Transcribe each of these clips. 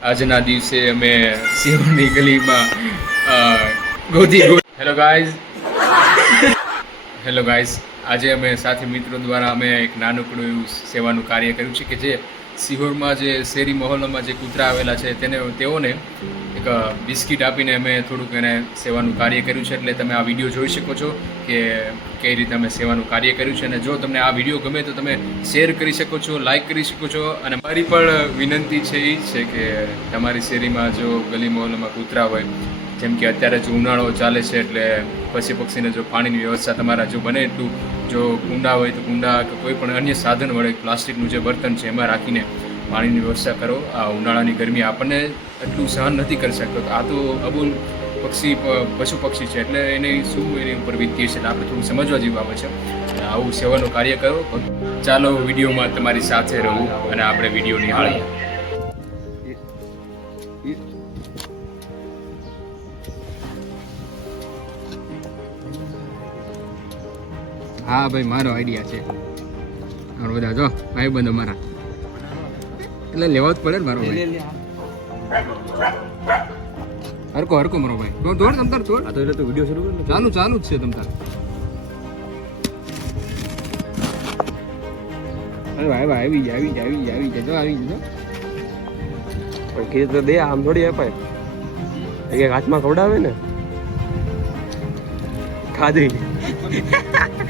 આજના દિવસે અમે સિંહોની ગલીમાં ગોધી હેલો ગાઈઝ હેલો ગાઈઝ આજે અમે સાથી મિત્રો દ્વારા અમે એક નાનકડું એવું સેવાનું કાર્ય કર્યું છે કે જે સિહોરમાં જે શેરી મહોલ્લામાં જે કૂતરા આવેલા છે, તેને તેઓને એક બિસ્કિટ આપીને અમે થોડુંક એને સેવાનું કાર્ય કર્યું છે. એટલે તમે આ વીડિયો જોઈ શકો છો કે કઈ રીતે અમે સેવાનું કાર્ય કર્યું છે. અને જો તમને આ વીડિયો ગમે તો તમે શેર કરી શકો છો, લાઈક કરી શકો છો. અને મારી પણ વિનંતી છે એ છે કે તમારી શેરીમાં જો ગલી મહોલ્લામાં કૂતરા હોય, જેમ કે અત્યારે જો ઉનાળો ચાલે છે, એટલે પશુ પક્ષીને જો પાણીની વ્યવસ્થા તમારા જો બને એટલું જો કુંડા હોય તો કુંડા કે કોઈ પણ અન્ય સાધન વડે પ્લાસ્ટિકનું જે બર્તન છે એમાં રાખીને પાણીની વ્યવસ્થા કરો. આ ઉનાળાની ગરમી આપણને એટલું સહન નથી કરી શકતો. આ તો અબુલ પક્ષી પશુ પક્ષી છે એટલે એને શું એની ઉપર વીતી છે આપણે થોડું સમજવા જેવું આવે છે આવું સેવાનું કાર્ય કરો. ચાલો વિડીયોમાં તમારી સાથે રહું અને આપણે વીડિયો નિહાળીએ. હા ભાઈ મારો આઈડિયા છે. મારો બધા જો ભાઈ બંધ અમારા એટલે લેવા જ પડે ને મારો ભાઈ. હરકો હરકો મારો ભાઈ. તો તોડ તમ તાર તોડ આ તો એટલે તો વીડિયો શરૂ કરી ચાલુ ચાલુ જ છે તમ તાર. અરે ભાઈ ભાઈ આવી જા આવી જા આવી જા આવી જાય જો આવી જાય પણ કે તો દે આમ થોડી અપાય એક હાથમાં ખવડાવે ને? ખાધી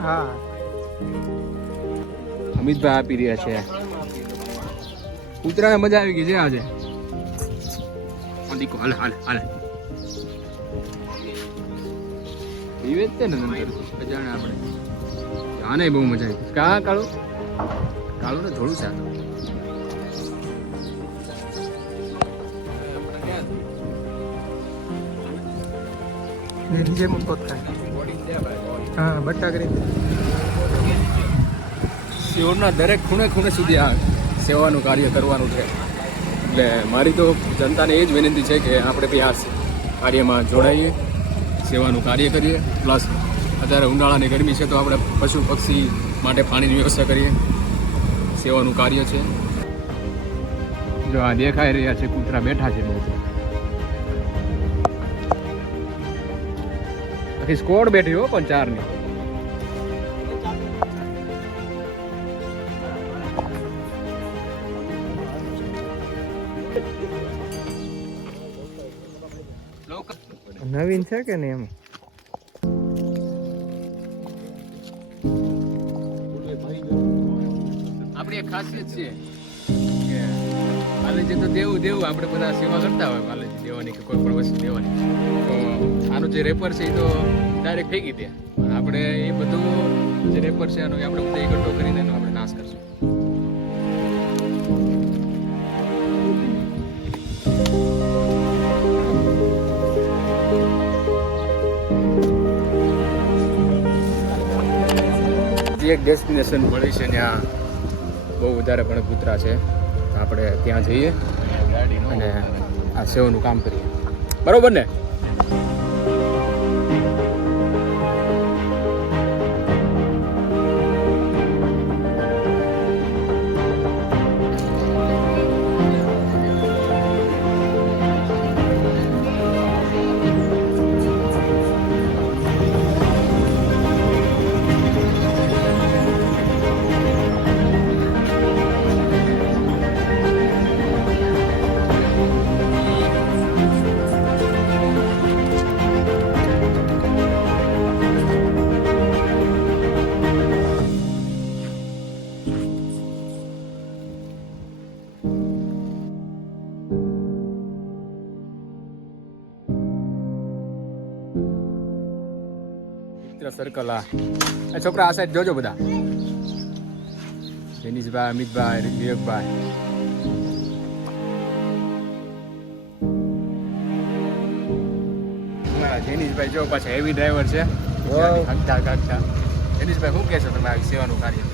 હા. અમિતભાઈ આપી રહ્યા છે. ઉત્તરાયણ મજા આવી ગઈ છે આજે. દીકો હાલ, હાલે. હાલે પીવે છે ને અજાણે આપણે. આને બહુ મજા આવી કા, કાળું? કાળું ને થોડું છે નીચે મૂકો હા બટ્ટા કરી શિહોરના દરેક ખૂણે ખૂણે સુધી આ સેવાનું કાર્ય કરવાનું છે. એટલે મારી તો જનતાને એ જ વિનંતી છે કે આપણે બી આ કાર્યમાં જોડાઈએ, સેવાનું કાર્ય કરીએ. પ્લસ અત્યારે ઉનાળાની ગરમી છે તો આપણે પશુ પક્ષી માટે પાણીની વ્યવસ્થા કરીએ. સેવાનું કાર્ય છે. જો આ દેખાઈ રહ્યા છે, કૂતરા બેઠા છે બહુ. આખી સ્કોડ બેઠી હો પણ ચારની. નવીન છે કે નહીં એમ? આપણી એક ખાસિયત છે કે જે તો દેવું દેવું આપણે બધા સેવા કરતા હોય પાલેજી દેવાની કે કોઈ પણ વસ્તુ દેવાની તો આનું જે રેપર છે એ તો ડાયરેક્ટ ફેંકી દે. પણ આપણે એ બધું જે રેપર છે એનો આપણે બધા એકઠો કરીને એનો આપણે નાશ કરશું. એક ડેસ્ટિનેશન મળી છે ત્યાં બહુ વધારે પણ કૂતરા છે. આપણે ત્યાં જઈએ. અને આ સેવાનું કામ કરીએ. બરોબર ને? સર્કલ આ. છોકરા આ સાઈડ જોજો બધા. દિનેશભાઈ અમિતભાઈ વિવેકભાઈ અમારા જેનીશભાઈ જો પાછા હેવી ડ્રાઈવર છે. હકતા હકતા જેનીશભાઈ શું કહેશો તમે આ સેવાનું કાર્ય?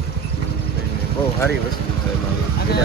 બહુ સારી વસ્તુ છે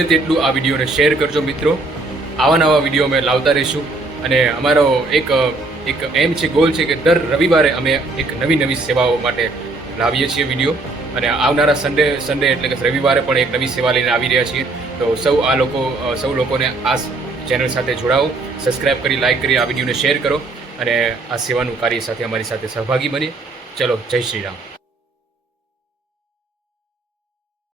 બને તેટલું આ વિડીયોને શેર કરજો મિત્રો. આવા નવા વીડિયો અમે લાવતા રહીશું. અને અમારો એક એક એમ છે, ગોલ છે કે દર રવિવારે અમે એક નવી નવી સેવાઓ માટે લાવીએ છીએ વીડિયો. અને આવનારા સન્ડે સન્ડે એટલે કે રવિવારે પણ એક નવી સેવા લઈને આવી રહ્યા છીએ. તો સૌ આ લોકો, સૌ લોકોને આ ચેનલ સાથે જોડાઓ. સબસ્ક્રાઇબ કરી લાઈક કરી, આ વિડીયોને શેર કરો. અને આ સેવાનું કાર્ય સાથે અમારી સાથે સહભાગી બની ચલો, જય શ્રી રામ.